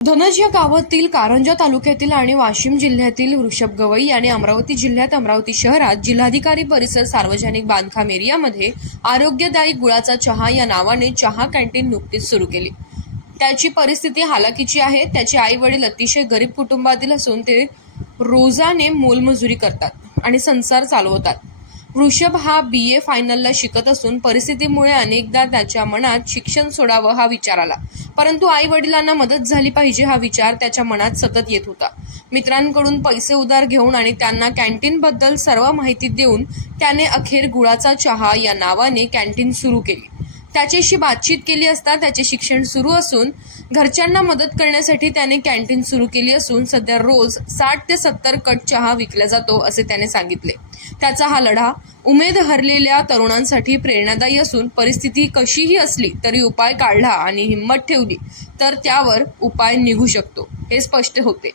धनज या गावातील कारंजा तालुक्यातील आणि वाशिम जिल्ह्यातील वृषभ गवई आणि अमरावती जिल्ह्यात अमरावती शहरात जिल्हाधिकारी परिसर सार्वजनिक बांधकाम एरियामध्ये आरोग्यदायी गुळाचा चहा या नावाने चहा कॅन्टीन नुकतीच सुरू केली. त्याची परिस्थिती हालाकीची आहे. त्याचे आई वडील अतिशय गरीब कुटुंबातील असून ते रोजाने मोलमजुरी करतात आणि संसार चालवतात. वृषभ हा बी ए फायनलला शिकत असून परिस्थितीमुळे अनेकदा त्याच्या मनात शिक्षण सोडावं हा विचार आला. परंतु आई वडिलांना मदत झाली पाहिजे हा विचार त्याच्या मनात सतत येत होता. मित्रांकडून पैसे उधार घेऊन आणि त्यांना कॅन्टीनबद्दल सर्व माहिती देऊन त्याने अखेर गुळाचा चहा या नावाने कॅन्टीन सुरू केली. त्याच्याशी बातचीत केली असता त्याचे शिक्षण सुरू असून घरच्यांना मदत करण्यासाठी त्याने कॅन्टीन सुरू केली असून सध्या रोज साठ ते सत्तर कट चहा विकला जातो असे त्याने सांगितले. त्याचा हा लढा उमेद हरलेल्या तरुणांसाठी प्रेरणादायी असून परिस्थिती कशीही असली तरी उपाय काढला आणि हिंमत ठेवली तर त्यावर उपाय निघू शकतो हे स्पष्ट होते.